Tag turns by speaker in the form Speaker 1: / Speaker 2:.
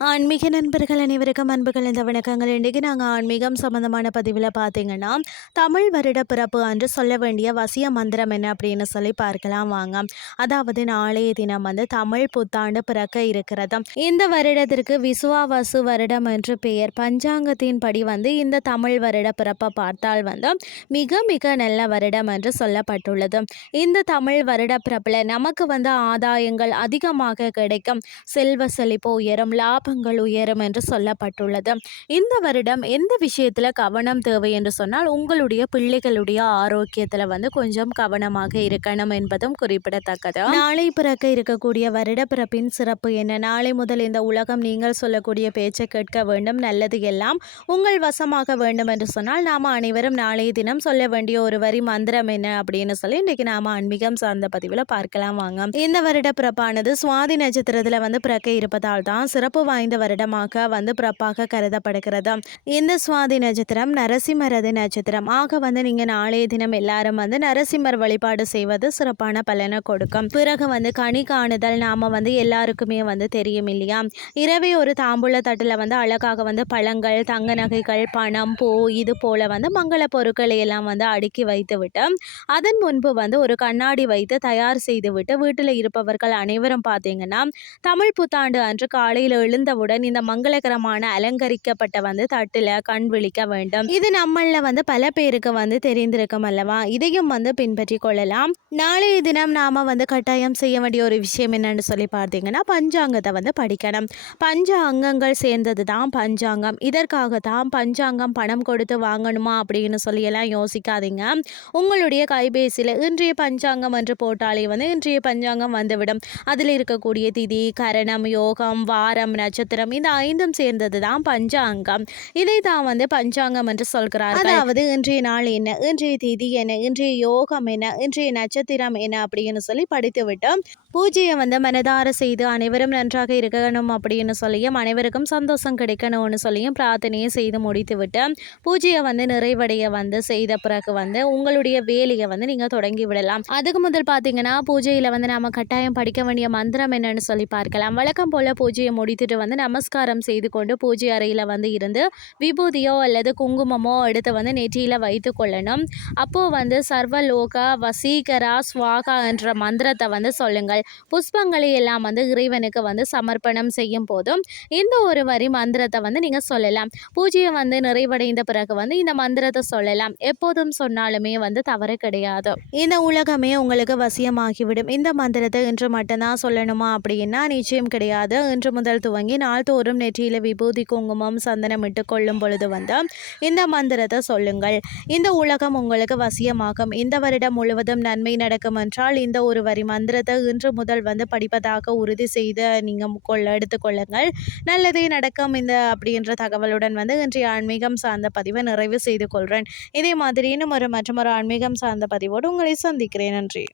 Speaker 1: ஆன்மீக நண்பர்கள் அனைவருக்கும் அன்புகள் இந்த வணக்கங்கள். இன்றைக்கு நாங்கள் ஆன்மீகம் சம்மந்தமான பதிவில் பார்த்தீங்கன்னா தமிழ் வருட பிறப்பு அன்று சொல்ல வேண்டிய வசிய மந்திரம் என்ன அப்படின்னு சொல்லி பார்க்கலாம் வாங்க. அதாவது நாளைய தினம் வந்து தமிழ் புத்தாண்டு பிறக்க இருக்கிறது. இந்த வருடத்திற்கு விசுவாவசு வருடம் என்று பெயர் பஞ்சாங்கத்தின் படி வந்து இந்த தமிழ் வருட பிறப்பை பார்த்தால் வந்து மிக மிக நல்ல வருடம் என்று சொல்லப்பட்டுள்ளது. இந்த தமிழ் வருட பிறப்பில் நமக்கு வந்து ஆதாயங்கள் அதிகமாக கிடைக்கும். செல்வ செழிப்பு உயரும் லாப லாபங்கள் உயரும் என்று சொல்லப்பட்டுள்ளது. இந்த வருடம் எந்த விஷயத்தில் கவனம் தேவை என்று சொன்னால் உங்களுடைய பிள்ளைகளுடைய ஆரோக்கியத்தில் வந்து கொஞ்சம் கவனமாக இருக்கணும் என்பதும் குறிப்பிடத்தக்கது. நாளை பிறக்க இருக்கக்கூடிய வருட பிறப்பின் சிறப்பு என்ன? நாளை முதல் இந்த உலகம் நீங்கள் சொல்லக்கூடிய பேச்சை கேட்க வேண்டும் நல்லது எல்லாம் உங்கள் வசமாக வேண்டும் என்று சொன்னால் நாம் அனைவரும் நாளைய தினம் சொல்ல வேண்டிய ஒரு வரி மந்திரம் என்ன அப்படின்னு சொல்லி இன்றைக்கு நாம் ஆன்மீகம் சார்ந்த பதிவில் பார்க்கலாம் வாங்க. இந்த வருட பிறப்பானது சுவாதி நட்சத்திரத்தில் வந்து பிறக்க இருப்பதால் தான் சிறப்பு வாய்ந்த வருடமாக வந்து பிறப்பாக கருதப்படுகிறது. இந்த சுவாதி நட்சத்திரம் நரசிம்மரது நட்சத்திரம். ஆக வந்து நீங்க நாளைய தினம் எல்லாரும் வந்து நரசிம்மர் வழிபாடு செய்வது சிறப்பான பலனை கொடுக்கும். பிறகு வந்து கனி காணுதல் நாம வந்து எல்லாருக்குமே வந்து தெரியும் இல்லையா? இரவே ஒரு தாம்பூல தட்டுல வந்து அழகாக வந்து பழங்கள் தங்க நகைகள் பணம் பூ இது போல வந்து மங்கள பொருட்களை எல்லாம் வந்து அடுக்கி வைத்து விட்டு அதன் முன்பு வந்து ஒரு கண்ணாடி வைத்து தயார் செய்து விட்டு வீட்டில் இருப்பவர்கள் அனைவரும் பார்த்தீங்கன்னா தமிழ் புத்தாண்டு அன்று காலையில் எழுந்த எழுந்தவுடன் இந்த மங்களகரமான அலங்கரிக்கப்பட்ட வந்து தட்டில் கண் விழிக்க வேண்டும். இது நம்மள வந்து பல பேருக்கு வந்து தெரிந்திருக்கும் அல்லவா? இதையும் வந்து பின்பற்றி கொள்ளலாம். நாளைய தினம் நாம வந்து கட்டாயம் செய்ய வேண்டிய ஒரு விஷயம் என்னன்னு சொல்லி பார்த்தீங்கன்னா பஞ்சாங்கத்தை வந்து படிக்கணும். பஞ்ச அங்கங்கள் சேர்ந்தது தான் பஞ்சாங்கம். இதற்காக தான் பஞ்சாங்கம் பணம் கொடுத்து வாங்கணுமா அப்படின்னு சொல்லி எல்லாம் யோசிக்காதீங்க. உங்களுடைய கைபேசியில் இன்றைய பஞ்சாங்கம் என்று போட்டாலே வந்து இன்றைய பஞ்சாங்கம் வந்துவிடும். அதில் இருக்கக்கூடிய திதி கரணம் யோகம் வாரம் நட்ச நட்சத்திரம். இந்த ஐந்தும் சேர்ந்தது தான் பஞ்சாங்கம். இதை தான் வந்து பஞ்சாங்கம் என்று சொல்கிறார் அதாவது இன்றைய நாள் என்ன? இன்றைய தேதி என்ன? இன்றைய யோகம் என்ன? இன்றைய நட்சத்திரம் என்ன? அப்படின்னு சொல்லி படித்துவிட்டு பூஜையை வந்து மனதார செய்து அனைவரும் நன்றாக இருக்கணும் அப்படின்னு சொல்லியும் அனைவருக்கும் சந்தோஷம் கிடைக்கணும்னு சொல்லியும் பிரார்த்தனையை செய்து முடித்துவிட்டு பூஜையை வந்து நிறைவடைய வந்து செய்த பிறகு வந்து உங்களுடைய வேலையை வந்து நீங்கள் தொடங்கி விடலாம். அதுக்கு முதல் பார்த்தீங்கன்னா பூஜையில் வந்து நம்ம கட்டாயம் படிக்க வேண்டிய மந்திரம் என்னன்னு சொல்லி பார்க்கலாம். வழக்கம் போல் பூஜையை முடித்துட்டு வந்து வந்து நமஸ்காரம் செய்து கொண்டு பூஜை அறையில் வந்து இருந்து விபூதியோ அல்லது குங்குமமோ எடுத்து வந்து நெற்றியில் வைத்து கொள்ளணும். அப்போது வந்து சர்வலோக வசீகரா ஸ்வாகா என்ற மந்திரத்தை வந்து சொல்லுங்கள். புஷ்பங்களை எல்லாம் வந்து இறைவனுக்கு வந்து சமர்ப்பணம் செய்யும் போதும் இந்த ஒரு வரி மந்திரத்தை வந்து நீங்கள் சொல்லலாம். பூஜையை வந்து நிறைவடைந்த பிறகு வந்து இந்த மந்திரத்தை சொல்லலாம். எப்போதும் சொன்னாலுமே வந்து தவறு கிடையாது. இந்த உலகமே உங்களுக்கு வசியமாகிவிடும். இந்த மந்திரத்தை இன்று மட்டும்தான் சொல்லணுமா அப்படின்னா நிச்சயம் கிடையாது. இன்று முதல் துவங்கி நாள்தோறும் நெற்றியில் விபூதி குங்குமம் சந்தனம் இட்டு கொள்ளும் பொழுது வந்து இந்த மந்திரத்தை சொல்லுங்கள். இந்த உலகம் உங்களுக்கு வசியமாகும். இந்த வருடம் முழுவதும் நன்மை நடக்கும் என்றால் இந்த ஒரு வரி மந்திரத்தை இன்று முதல் வந்து படிப்பதாக உறுதி செய்து நீங்கள் கொள்ள எடுத்துக்கொள்ளுங்கள் நல்லதே நடக்கும் இந்த அப்படின்ற தகவலுடன் வந்து இன்றைய ஆன்மீகம் சார்ந்த பதிவை நிறைவு செய்து கொள்கிறேன் இதே மாதிரி இன்னும் ஒரு மற்றும் ஒரு ஆன்மீகம் சார்ந்த பதிவோடு உங்களை சந்திக்கிறேன். நன்றி.